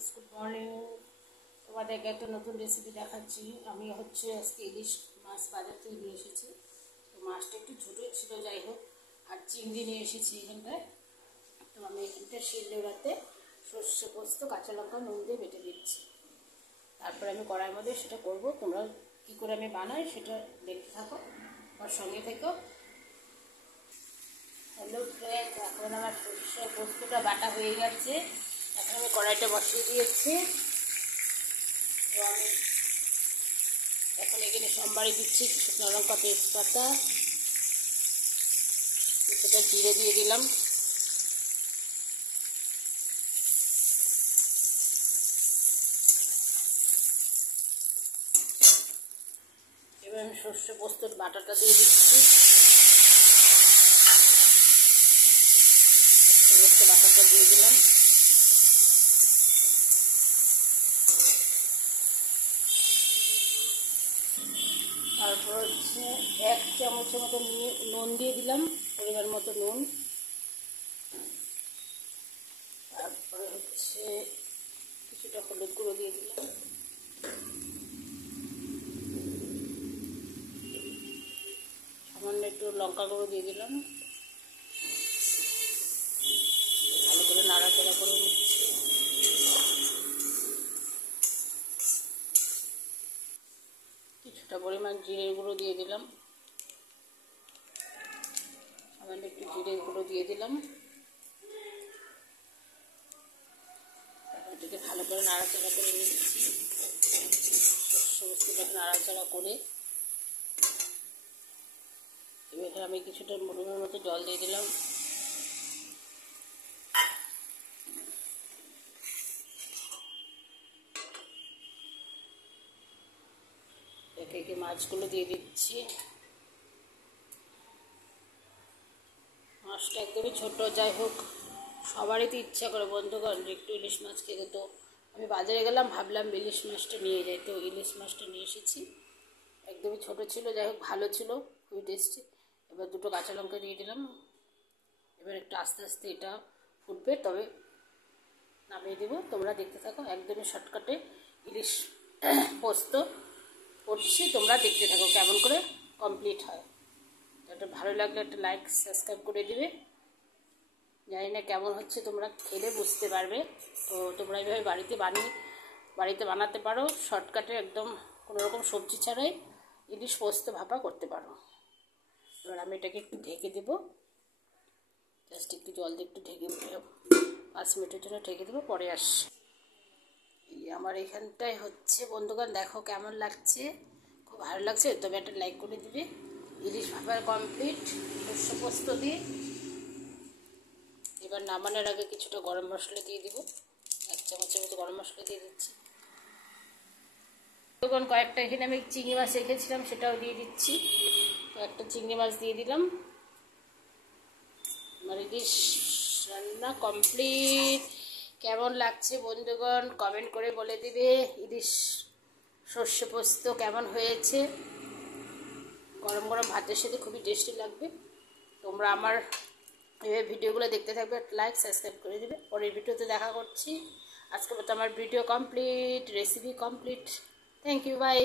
Friends, good morning. তোমাদেরকে একটা নতুন রেসিপি দেখাচ্ছি। আমি আজকে ইলিশ মাছ বাজার থেকে নিয়ে এসেছি। তো মাছটা একটু ছোটো ছিল, যাই হোক। আর চিংড়ি নিয়ে এসেছি এখানটায়। তো আমি এখানটা শিলনোড়াতে সর্ষে পোস্ত কাঁচা লঙ্কা নুন দিয়ে বেটে দিচ্ছি। তারপরে আমি কড়াইয়ের মধ্যে সেটা করব। তোমরা কী করে আমি বানাই সেটা দেখতে থাকো, আমার সঙ্গে থেকো। হ্যালো ফ্রেন্ড, এখন আমার সর্ষে পোস্তটা বাটা হয়ে গেছে। এখন আমি কড়াইটা বসিয়ে দিয়েছি। তো আমি এখন এখানে সোমবারে দিচ্ছি শুকনো লঙ্কা, তেজপাতা, কিছুটা জিরে দিয়ে দিলাম। এবার আমি সর্ষে পোস্তর বাটাটা দিয়ে দিচ্ছি। সর্ষে পোস্ত বাটাটা দিয়ে দিলাম। তারপর 1 চামচের মতো নুন দিয়ে দিলাম, পরিমাণ মতো নুন। তারপরে কিছুটা হলুদ গুঁড়ো দিয়ে দিলাম। সামান্য একটু লঙ্কা গুঁড়ো দিয়ে দিলাম। ভালো করে নাড়াচাড়া করে নিচ্ছি। কিছুটা পরিমাণ জিরের গুঁড়ো দিয়ে দিলাম। সামান্য একটু জিরের গুঁড়ো দিয়ে দিলাম। এটাকে ভালো করে নাড়াচাড়া করে নিচ্ছি। সর্ষে নাড়াচাড়া করে এবার আমি কিছুটা মুড়ির মতো জল দিয়ে দিলাম। একে একে মাছগুলো দিয়ে দিচ্ছি। মাছটা একদমই ছোটো, যাই হোক সবারই তো ইচ্ছা করে বন্ধুগণ যে একটু ইলিশ মাছ খেতে। তো আমি বাজারে গেলাম, ভাবলাম ইলিশ মাছটা নিয়ে যাই। তো ইলিশ মাছটা নিয়ে এসেছি। একদমই ছোটো ছিল, যাই হোক ভালো ছিল, খুবই টেস্টি। এবার 2টো কাঁচা লঙ্কা দিয়ে দিলাম। এবার একটু আস্তে আস্তে এটা ফুটবে, তবে নামিয়ে দেবো। তোমরা দেখতে থাকো, একদমই শর্টকাটে ইলিশ পোস্ত করছি। তোমরা দেখতে থাকো কেমন করে কমপ্লিট হয়। এটা ভালো লাগলে একটা লাইক সাবস্ক্রাইব করে দিবে। জানি না কেমন হচ্ছে, তোমরা খেলে বুঝতে পারবে। তো তোমরা এইভাবে বাড়িতে বানাতে পারো, শর্টকাটে একদম কোনোরকম সবজি ছাড়াই ইলিশ পোস্ত ভাপা করতে পারো। এবার আমি এটাকে একটু ঢেকে দেবো, জাস্ট একটু জল দিয়ে একটু ঢেকে 5 মিনিটের জন্য ঢেকে দেবো, পরে আসছি। আমার এখানটায় বন্ধুগণ, দেখো কেমন লাগছে, খুব ভালো লাগছে। তবে একটা লাইক করে দিবে। ইলিশ ভাপা কমপ্লিট সর্ষে পোস্ত দিয়ে। এবার নামানোর আগে কিছুটা গরম মশলা দিয়ে দিব। 1 চামচের মতো গরম মশলা দিয়ে দিচ্ছি। তখন কয়েকটা এখানে আমি চিংড়ি মাছ রেখেছিলাম, সেটাও দিয়ে দিচ্ছি। কয়েকটা চিংড়ি মাছ দিয়ে দিলাম। আমার ইলিশ রান্না কমপ্লিট। কেমন লাগছে বন্ধুগণ কমেন্ট করে বলে দিবে। ইলিশ সর্ষে পোস্ত কেমন হয়েছে। গরম গরম ভাতের সাথে খুবই টেস্টি লাগবে। তোমরা আমার এই ভিডিওগুলো দেখতে থাকবে, লাইক সাবস্ক্রাইব করে দেবে। পরের ভিডিওতে দেখা করছি। আজকের মতো আমার video complete, recipe complete. Thank you, by.